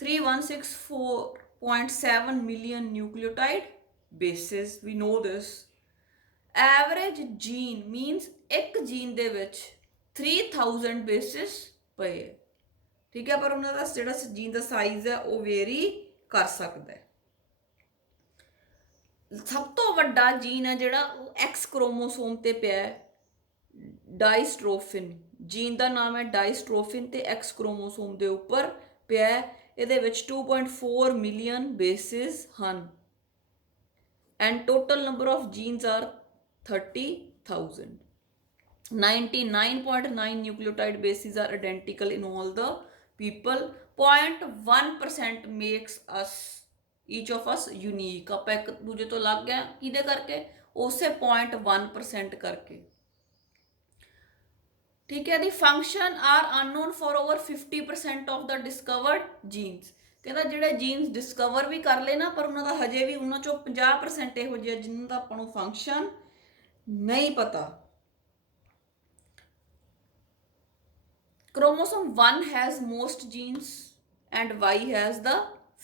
3164.7 million nucleotide bases, we know this. Average gene means एक gene ਦੇ ਵਿੱਚ 3000 bases ਪਏ, ਠੀਕ ਹੈ, ਪਰ ਉਹਨਾਂ ਦਾ ਜਿਹੜਾ jean ਦਾ size ਹੈ ਉਹ ਵੇਰੀ ਕਰ ਸਕਦਾ ਹੈ। ਸਭ ਤੋਂ ਵੱਡਾ ਜੀਨ ਹੈ ਜਿਹੜਾ ਉਹ ਐਕਸ ਕ੍ਰੋਮੋਸੋਮ ਤੇ ਪਿਆ ਹੈ, ਡਾਇਸਟ੍ਰੋਫਿਨ, ਜੀਨ ਦਾ ਨਾਮ ਹੈ ਡਾਇਸਟ੍ਰੋਫਿਨ ਤੇ ਐਕਸ ਕ੍ਰੋਮੋਸੋਮ ਦੇ ਉੱਪਰ ਪਿਆ ਹੈ। ਇਹਦੇ ਵਿੱਚ 2.4 ਮਿਲੀਅਨ ਬੇਸਿਸ ਹਨ and total number of genes are 30,000. 99.9 nucleotide bases are identical in all the people. 0.1% makes us, each of us unique. ਆਪਾਂ ਇੱਕ ਦੂਜੇ ਤੋਂ ਲੱਗ ਗਏ ਕਿਹਦੇ ਕਰਕੇ? ਉਸੇ 0.1% ਕਰਕੇ, ਠੀਕ ਹੈ। The function are unknown for over 50% of the discovered genes. ਕਹਿੰਦਾ ਜਿਹੜੇ ਜੀਨਸ ਡਿਸਕਵਰ ਵੀ ਕਰ ਲਏ ਨਾ, ਪਰ ਉਹਨਾਂ ਦਾ ਹਜੇ ਵੀ ਉਹਨਾਂ ਚੋਂ 50% ਇਹੋ ਜਿਹੇ ਜਿਨ੍ਹਾਂ ਦਾ ਆਪਾਂ ਨੂੰ ਫੰਕਸ਼ਨ ਨਹੀਂ ਪਤਾ। Chromosome 1 has most genes and Y has the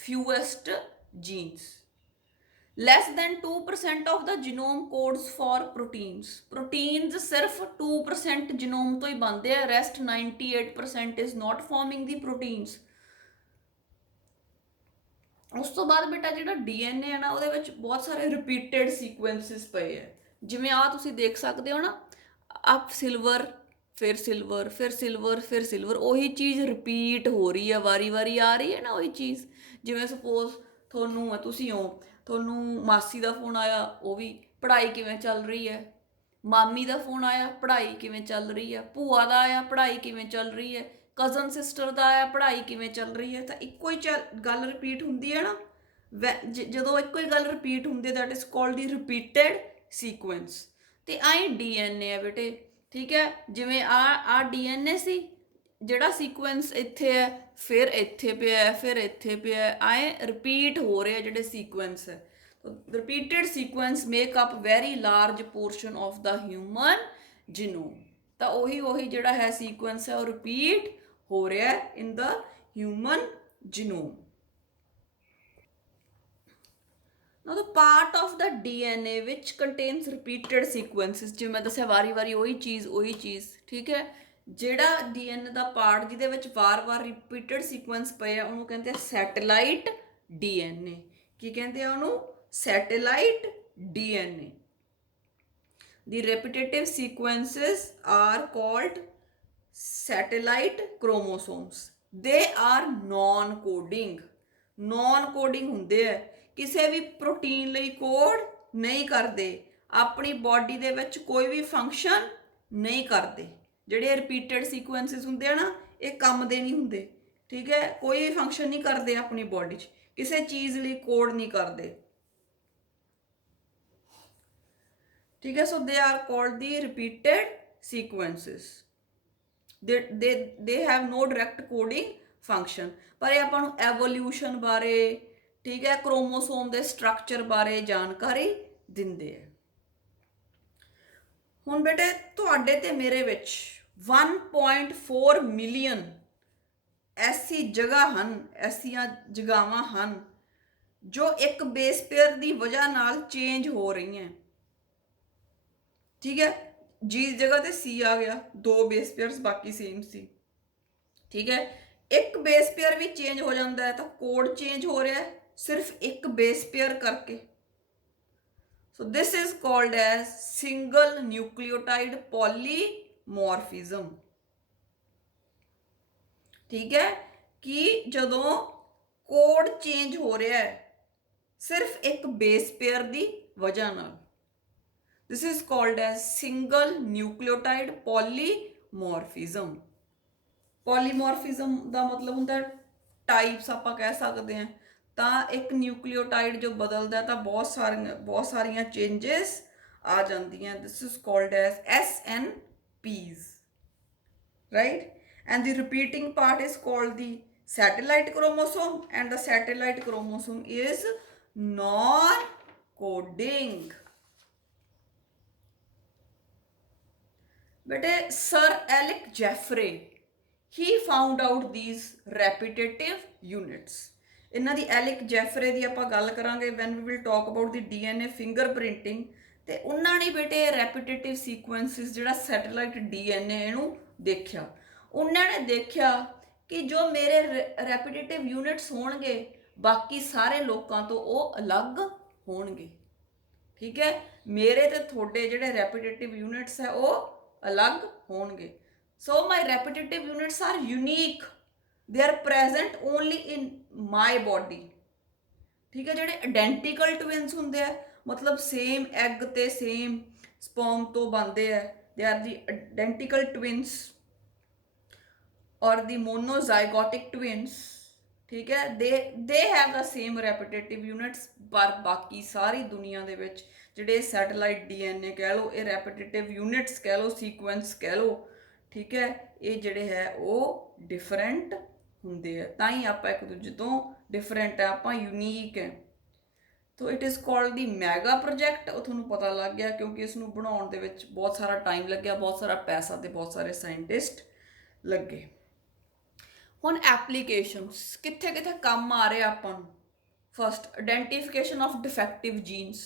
fewest genes. Less than 2% of the genome codes for proteins. Proteins सिर्फ 2% genome ਤੋਂ ਹੀ ਬਣਦੇ ਆ, rest 98% is not forming the proteins. ਉਸ ਤੋਂ ਬਾਅਦ ਬੇਟਾ ਜਿਹੜਾ DNA ਹੈ ਨਾ, ਉਹਦੇ ਵਿੱਚ ਬਹੁਤ ਸਾਰੇ ਰਿਪੀਟਡ ਸੀਕੁਐਂਸਿਸ ਪਏ ਹੈ। ਜਿਵੇਂ ਆ ਤੁਸੀਂ ਦੇਖ ਸਕਦੇ ਹੋ ਨਾ, ਆਪ ਸਿਲਵਰ, ਫਿਰ ਸਿਲਵਰ, ਫਿਰ ਸਿਲਵਰ, ਫਿਰ ਸਿਲਵਰ, ਉਹੀ ਚੀਜ਼ ਰਿਪੀਟ ਹੋ ਰਹੀ ਹੈ, ਵਾਰੀ ਵਾਰੀ ਆ ਰਹੀ ਹੈ ਨਾ ਉਹੀ ਚੀਜ਼। ਜਿਵੇਂ ਸਪੋਜ਼ ਤੁਹਾਨੂੰ ਤੁਸੀਂ ਹੋ, ਤੁਹਾਨੂੰ ਮਾਸੀ ਦਾ ਫੋਨ ਆਇਆ, ਉਹ ਵੀ ਪੜ੍ਹਾਈ ਕਿਵੇਂ ਚੱਲ ਰਹੀ ਹੈ, ਮਾਮੀ ਦਾ ਫੋਨ ਆਇਆ, ਪੜ੍ਹਾਈ ਕਿਵੇਂ ਚੱਲ ਰਹੀ ਹੈ, ਭੂਆ ਦਾ ਆਇਆ, ਪੜ੍ਹਾਈ ਕਿਵੇਂ ਚੱਲ ਰਹੀ ਹੈ, ਕਜ਼ਨ ਸਿਸਟਰ ਦਾ ਆਇਆ, ਪੜ੍ਹਾਈ ਕਿਵੇਂ ਚੱਲ ਰਹੀ ਹੈ। ਤਾਂ ਇੱਕੋ ਹੀ ਗੱਲ ਰਿਪੀਟ ਹੁੰਦੀ ਹੈ ਨਾ, ਜਦੋਂ ਇੱਕੋ ਹੀ ਗੱਲ ਰਿਪੀਟ ਹੁੰਦੀ ਹੈ, that is called the repeated sequence. ਤੇ ਆਏ DNA ਹੈ ਬੇਟੇ, ਠੀਕ ਹੈ। ਜਿਵੇਂ ਆ DNA ਸੀ, ਜਿਹੜਾ ਸੀਕੁਐਂਸ ਇੱਥੇ ਹੈ, ਫਿਰ ਇੱਥੇ ਪਿਆ, ਫਿਰ ਇੱਥੇ ਪਿਆ, ਆਏ ਰਿਪੀਟ ਹੋ ਰਹੇ ਜਿਹੜੇ ਸੀਕੁਐਂਸ ਹੈ। Repeated sequence make up very large portion of the human genome. ਤਾਂ ਉਹੀ ਜਿਹੜਾ ਹੈ ਸੀਕੁਐਂਸ ਹੈ ਉਹ ਰਿਪੀਟ ਹੋ ਰਿਹਾ ਹੈ in the human genome. Now the part of the DNA which contains repeated sequences, ਜਿਵੇਂ ਮੈਂ ਦੱਸਿਆ ਵਾਰੀ ਵਾਰੀ ਉਹੀ ਚੀਜ਼, ਠੀਕ ਹੈ। ਜਿਹੜਾ DNA ਦਾ ਪਾਰਟ ਜਿਹਦੇ ਵਿੱਚ ਵਾਰ-ਵਾਰ ਰਿਪੀਟਡ ਸੀਕੁਐਂਸ ਪਏ ਆ, ਉਹਨੂੰ ਕਹਿੰਦੇ ਆ ਸੈਟੇਲਾਈਟ DNA। ਕੀ ਕਹਿੰਦੇ ਆ ਉਹਨੂੰ? Satellite DNA. The repetitive sequences are called satellite chromosomes. They are non-coding. Non-coding ਹੁੰਦੇ ਆ, ਕਿਸੇ ਵੀ ਪ੍ਰੋਟੀਨ ਲਈ ਕੋਡ ਨਹੀਂ ਕਰਦੇ, ਆਪਣੀ ਬਾਡੀ ਦੇ ਵਿੱਚ ਕੋਈ ਵੀ ਫੰਕਸ਼ਨ ਨਹੀਂ ਕਰਦੇ। ਜਿਹੜੇ ਰਿਪੀਟਡ ਸੀਕੁਐਂਸਿਸ ਹੁੰਦੇ ਆ ਨਾ, ਇਹ ਕੰਮ ਦੇ ਨਹੀਂ ਹੁੰਦੇ, ਠੀਕ ਹੈ। ਕੋਈ ਵੀ ਫੰਕਸ਼ਨ ਨਹੀਂ ਕਰਦੇ ਆਪਣੀ ਬਾਡੀ 'ਚ, ਕਿਸੇ ਚੀਜ਼ ਲਈ ਕੋਡ ਨਹੀਂ ਕਰਦੇ, ਠੀਕ ਹੈ। So they are called the repeated sequences. They have no direct coding function. ਪਰ ਇਹ ਆਪਾਂ ਨੂੰ ਐਵੋਲਿਊਸ਼ਨ ਬਾਰੇ, ਠੀਕ ਹੈ, ਕ੍ਰੋਮੋਸੋਮ ਦੇ ਸਟਰਕਚਰ ਬਾਰੇ ਜਾਣਕਾਰੀ ਦਿੰਦੇ ਆ। ਹੁਣ ਬੇਟੇ ਤੁਹਾਡੇ ਤੇ ਮੇਰੇ ਵਿੱਚ 1.4 ਮਿਲੀਅਨ ਐਸੀ ਜਗ੍ਹਾ ਹਨ, ਐਸੀਆਂ ਜਗ੍ਹਾਵਾਂ ਹਨ ਜੋ ਇੱਕ ਬੇਸ ਪੇਅਰ ਦੀ ਵਜ੍ਹਾ ਨਾਲ ਚੇਂਜ ਹੋ ਰਹੀਆਂ, ਠੀਕ ਹੈ। ਜੀ ਜਗ੍ਹਾ ਤੇ ਸੀ ਆ ਗਿਆ, 2 ਬੇਸ ਪੇਅਰਸ ਬਾਕੀ ਸੇਮ ਸੀ, ਠੀਕ ਹੈ। ਇੱਕ ਬੇਸ ਪੇਅਰ ਵੀ ਚੇਂਜ ਹੋ ਜਾਂਦਾ ਹੈ ਤਾਂ ਕੋਡ ਚੇਂਜ ਹੋ ਰਿਹਾ ਹੈ ਸਿਰਫ ਇੱਕ ਬੇਸ ਪੇਅਰ ਕਰਕੇ। So this is called as single nucleotide polymorphism, ਠੀਕ ਹੈ। ਕਿ ਜਦੋਂ ਕੋਡ ਚੇਂਜ ਹੋ ਰਿਹਾ ਹੈ ਸਿਰਫ ਇੱਕ ਬੇਸ ਪੇਅਰ ਦੀ ਵਜ੍ਹਾ ਨਾਲ, this is called as single nucleotide polymorphism. ਪੋਲੀਮੋਰਫਿਜ਼ਮ। ਪੋਲੀਮੋਰਫਿਜ਼ਮ ਦਾ ਮਤਲਬ ਹੁੰਦਾ ਟਾਈਪਸ, ਆਪਾਂ ਕਹਿ ਸਕਦੇ ਹਾਂ। ਤਾਂ ਇੱਕ ਨਿਊਕਲੀਓਟਾਈਡ ਜੋ ਬਦਲਦਾ ਤਾਂ ਬਹੁਤ ਸਾਰੀਆਂ ਚੇਂਜਸ ਆ ਜਾਂਦੀਆਂ। ਦਿਸ is called S SNPs, right? And the repeating part is called the satellite chromosome, and the satellite chromosome is non-coding. But Sir Alec Jeffrey, he found out these repetitive units. ਇਹਨਾਂ ਦੀ ਐਲਿਕ ਜੈਫਰੇ ਦੀ ਆਪਾਂ ਗੱਲ ਕਰਾਂਗੇ when we will talk about the DNA fingerprinting। ਤੇ ਉਹਨਾਂ ਨੇ ਬੇਟੇ ਰੈਪੀਟੇਟਿਵ ਸੀਕੁਐਂਸਿਸ ਜਿਹੜਾ satellite DNA ਇਹਨੂੰ ਦੇਖਿਆ। ਉਹਨਾਂ ਨੇ ਦੇਖਿਆ ਕਿ ਜੋ ਮੇਰੇ ਰੈਪੀਟੇਟਿਵ ਯੂਨਿਟਸ ਹੋਣਗੇ ਬਾਕੀ ਸਾਰੇ ਲੋਕਾਂ ਤੋਂ ਉਹ ਅਲੱਗ ਹੋਣਗੇ। ਠੀਕ ਹੈ, ਮੇਰੇ ਤੇ ਤੁਹਾਡੇ ਜਿਹੜੇ ਰੈਪੀਟੇਟਿਵ ਯੂਨਿਟਸ ਹੈ ਉਹ ਅਲੱਗ ਹੋਣਗੇ। So my repetitive units are unique, they are present only in my body. ਠੀਕ ਹੈ, ਜਿਹੜੇ ਆਇਡੈਂਟੀਕਲ ਟਵਿਨਸ ਹੁੰਦੇ ਆ, ਮਤਲਬ ਸੇਮ ਐਗ ਤੇ ਸੇਮ ਸਪਰਮ ਤੋਂ ਬਣਦੇ ਆ, they are the identical twins ਔਰ ਦੀ ਮੋਨੋਜ਼ਾਈਗੋਟਿਕ ਟਵਿਨਸ। ਠੀਕ ਹੈ, they have the same repetitive units. ਪਰ ਬਾਕੀ ਸਾਰੀ ਦੁਨੀਆ ਦੇ ਵਿੱਚ ਜਿਹੜੇ ਸੈਟੇਲਾਈਟ DNA ਕਹਿ ਲਓ, ਇਹ ਰੈਪੀਟੇਟਿਵ ਯੂਨਿਟਸ ਕਹਿ ਲਓ, ਸੀਕੁਐਂਸ ਕਹਿ ਲਓ, ਠੀਕ ਹੈ, ਇਹ ਜਿਹੜੇ ਹੈ ਉਹ ਡਿਫਰੈਂਟ ਹੁੰਦੇ ਆ। ਤਾਂ ਹੀ ਆਪਾਂ ਇੱਕ ਦੂਜੇ ਤੋਂ ਡਿਫਰੈਂਟ ਹੈ, ਆਪਾਂ ਯੂਨੀਕ ਹੈ। ਤੋ it is called the mega project. ਉਹ ਤੁਹਾਨੂੰ ਪਤਾ ਲੱਗ ਗਿਆ ਕਿਉਂਕਿ ਇਸ ਨੂੰ ਬਣਾਉਣ ਦੇ ਵਿੱਚ ਬਹੁਤ ਸਾਰਾ ਟਾਈਮ ਲੱਗਿਆ, ਬਹੁਤ ਸਾਰਾ ਪੈਸਾ ਤੇ ਬਹੁਤ ਸਾਰੇ ਸਾਇੰਟਿਸਟ ਲੱਗੇ। ਹੁਣ ਐਪਲੀਕੇਸ਼ਨਸ ਕਿੱਥੇ ਕਿੱਥੇ ਕੰਮ ਆ ਰਹੇ ਆਪਾਂ ਨੂੰ। First, identification of defective genes,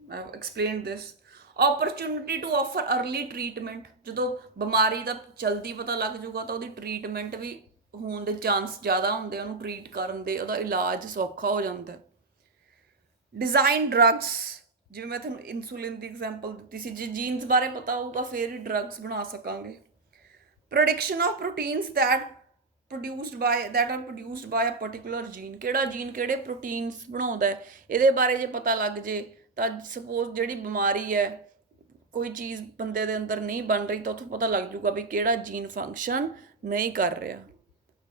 I have explained this. Opportunity to offer early treatment, ਜਦੋਂ ਬਿਮਾਰੀ ਦਾ ਜਲਦੀ ਪਤਾ ਲੱਗ ਜਾਊਗਾ ਤਾਂ ਉਹਦੀ ਟਰੀਟਮੈਂਟ ਵੀ ਹੋਣ ਦੇ ਚਾਂਸ ਜ਼ਿਆਦਾ ਹੁੰਦੇ, ਉਹਨੂੰ ਟਰੀਟ ਕਰਨ ਦੇ, ਉਹਦਾ ਇਲਾਜ ਸੌਖਾ ਹੋ ਜਾਂਦਾ। ਡਿਜ਼ਾਈਨ ਡਰੱਗਸ, ਜਿਵੇਂ ਮੈਂ ਤੁਹਾਨੂੰ ਇਨਸੂਲਿਨ ਦੀ ਐਗਜ਼ਾਮਪਲ ਦਿੱਤੀ ਸੀ, ਜੇ ਜੀਨਸ ਬਾਰੇ ਪਤਾ ਹੋਊਗਾ ਫਿਰ ਹੀ ਡਰੱਗਸ ਬਣਾ ਸਕਾਂਗੇ। Production of proteins that are produced by a particular gene, ਕਿਹੜਾ ਜੀਨ ਕਿਹੜੇ ਪ੍ਰੋਟੀਨਸ ਬਣਾਉਂਦਾ ਹੈ, ਇਹਦੇ ਬਾਰੇ ਜੇ ਪਤਾ ਲੱਗ ਜੇ ਤਾਂ ਸਪੋਜ਼ ਜਿਹੜੀ ਬਿਮਾਰੀ ਹੈ, ਕੋਈ ਚੀਜ਼ ਬੰਦੇ ਦੇ ਅੰਦਰ ਨਹੀਂ ਬਣ ਰਹੀ ਤਾਂ ਉੱਥੋਂ ਪਤਾ ਲੱਗ ਜੂਗਾ ਵੀ ਕਿਹੜਾ ਜੀਨ ਫੰਕਸ਼ਨ ਨਹੀਂ ਕਰ ਰਿਹਾ,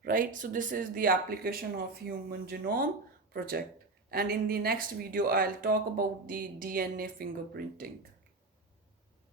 right? So this is the application of Human Genome Project, and in the next video I'll talk about the DNA fingerprinting.